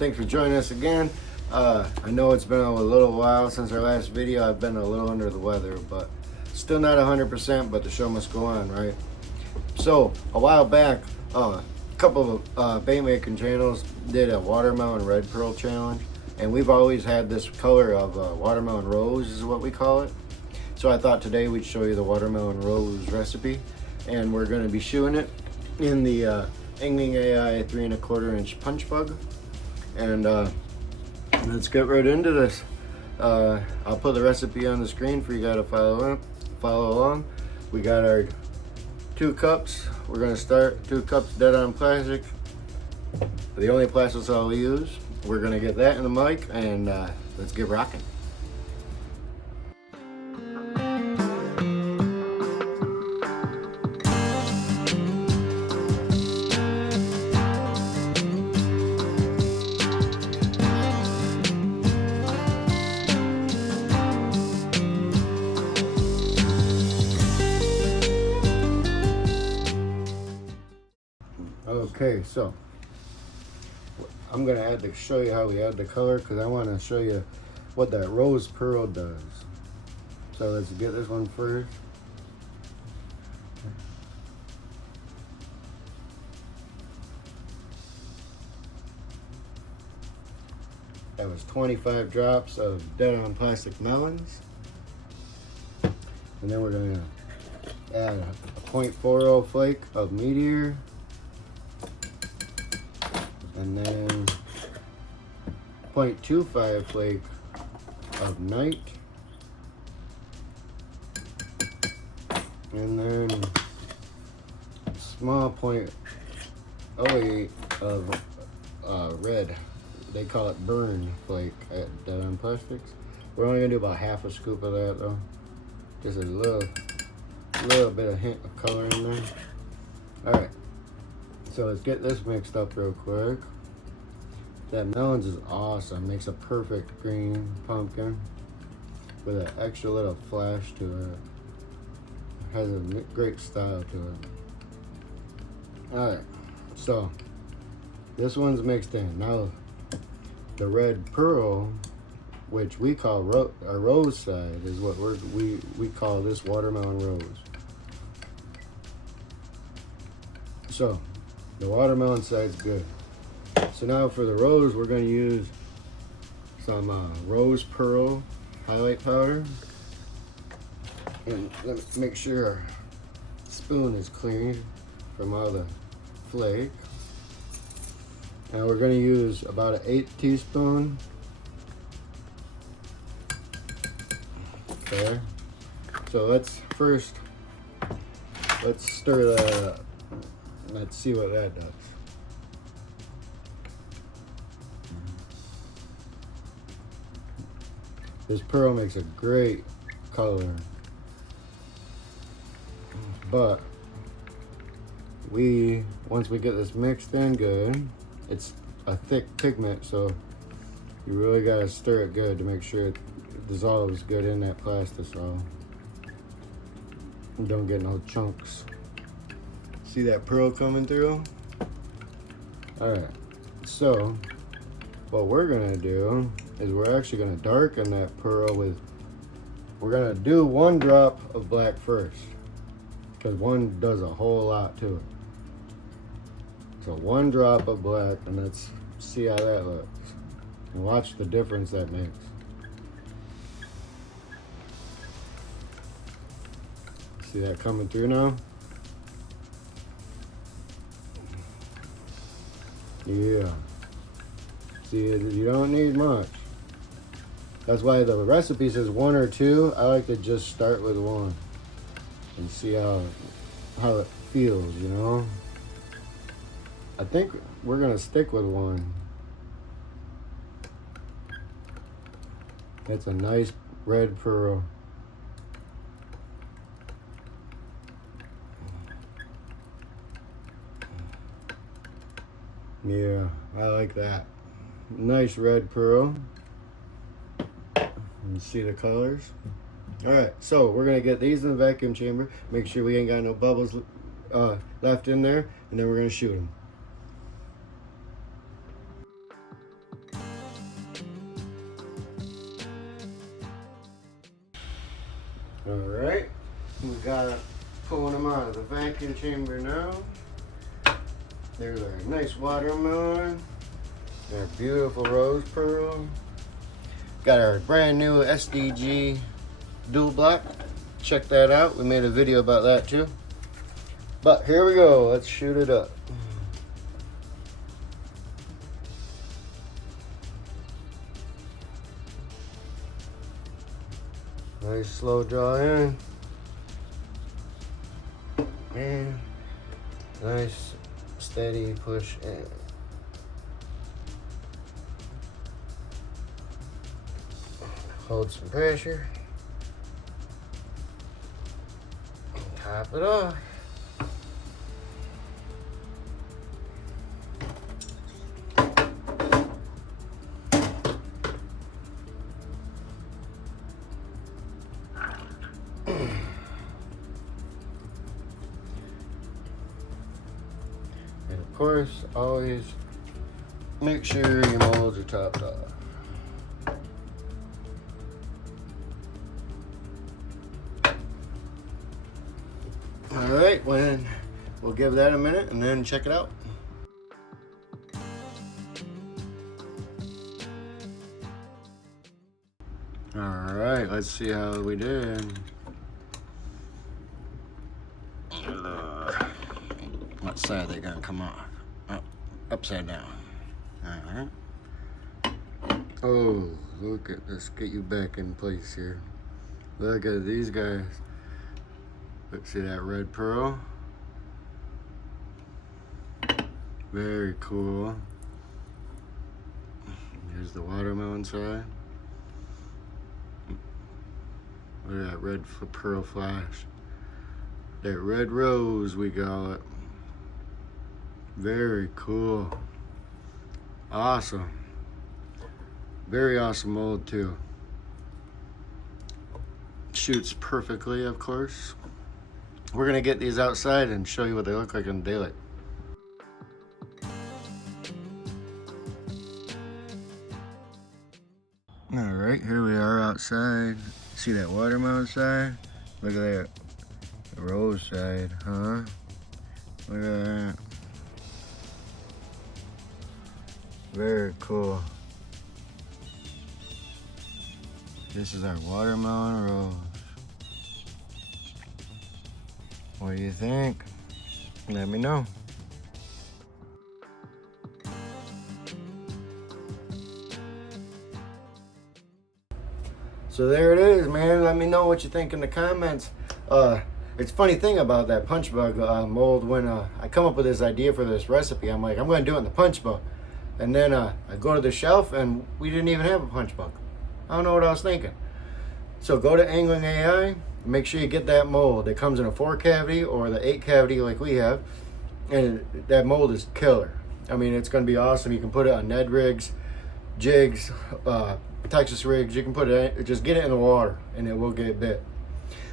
thanks for joining us again. I know it's been a little while since our last video. I've been a little under the weather, but still not 100%, but the show must go on, right? So a while back, a couple of bait making channels did a watermelon red pearl challenge, and we've always had this color of watermelon rose is what we call it. So I thought today we'd show you the watermelon rose recipe, and we're going to be shooting it in the Angling AI 3 1/4 inch punch bug. And let's get right into this. I'll put the recipe on the screen for you guys to follow along. We got our 2 cups. We're going to start 2 cups dead on plastic. The only plastics I'll use. We're going to get that in the mic, and let's get rocking. Okay, so I'm gonna show you how we add the color, because I want to show you what that rose pearl does. So let's get this one first. That was 25 drops of dead on plastic melons, and then we're gonna add a 0.40 flake of meteor. And then 0.25 flake of night, and then small 0.08 of red. They call it burn flake at Dead on Plastics. We're only gonna do about half a scoop of that though. Just a little bit of hint of color in there. All right. So let's get this mixed up real quick. That melons is awesome. Makes a perfect green pumpkin with an extra little flash to it. Has a great style to it. Alright, so this one's mixed in. Now the red pearl, which we call our rose side, is what we call this watermelon rose. So the watermelon side's good. So now for the rose, we're going to use some rose pearl highlight powder. And let's make sure our spoon is clean from all the flake. And we're going to use about an 1/8 teaspoon. Okay. So let's stir that up. Let's see what that does. This pearl makes a great color, but once we get this mixed in good, it's a thick pigment, so you really gotta stir it good to make sure it dissolves good in that plastisol. Don't get no chunks. See that pearl coming through? Alright, so what we're gonna do is we're actually gonna darken that pearl we're gonna do 1 drop of black first, because 1 does a whole lot to it. So 1 drop of black, and let's see how that looks. And watch the difference that makes. See that coming through now? Yeah. See, you don't need much. That's why the recipe says 1 or 2. I like to just start with 1 and see how it feels, you know? I think we're gonna stick with 1. It's a nice red pearl. Yeah, I like that. Nice red pearl. You see the colors? Alright, so we're gonna get these in the vacuum chamber. Make sure we ain't got no bubbles left in there, and then we're gonna shoot them. Alright, we got pulling them out of the vacuum chamber now. There's our nice watermelon, our beautiful rose pearl. Got our brand new SDG dual block. Check that out. We made a video about that too. But here we go. Let's shoot it up. Nice slow draw in. And nice steady push in. Hold some pressure. Top it off. And of course, always make sure your molds are topped off. Alright, we'll give that a minute and then check it out. Alright, let's see how we did. What side are they gonna come off? Oh, upside down. Alright. Oh, look at this. Get you back in place here. Look at these guys. Let's see that red pearl. Very cool. Here's the watermelon side. Look at that red pearl flash. That red rose, we call it. Very cool. Awesome. Very awesome mold too. Shoots perfectly, of course. We're gonna get these outside and show you what they look like in daylight. All right, here we are outside. See that watermelon side? Look at that rose side, huh? Look at that. Very cool. This is our watermelon rose. What do you think? Let me know. So there it is, man. Let me know what you think in the comments. It's a funny thing about that punch bug mold. When I come up with this idea for this recipe, I'm like, I'm going to do it in the punch bug. And then I go to the shelf and we didn't even have a punch bug. I don't know what I was thinking. So go to Angling AI. Make sure you get that mold. It comes in a 4 cavity or the 8 cavity like we have. And that mold is killer. I mean, it's going to be awesome. You can put it on Ned rigs, jigs, Texas rigs. You can put it in, just get it in the water and it will get bit.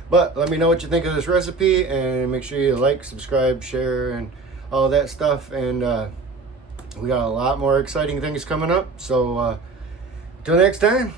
But let me know what you think of this recipe, and make sure you like, subscribe, share, and all that stuff. And we got a lot more exciting things coming up. So until next time.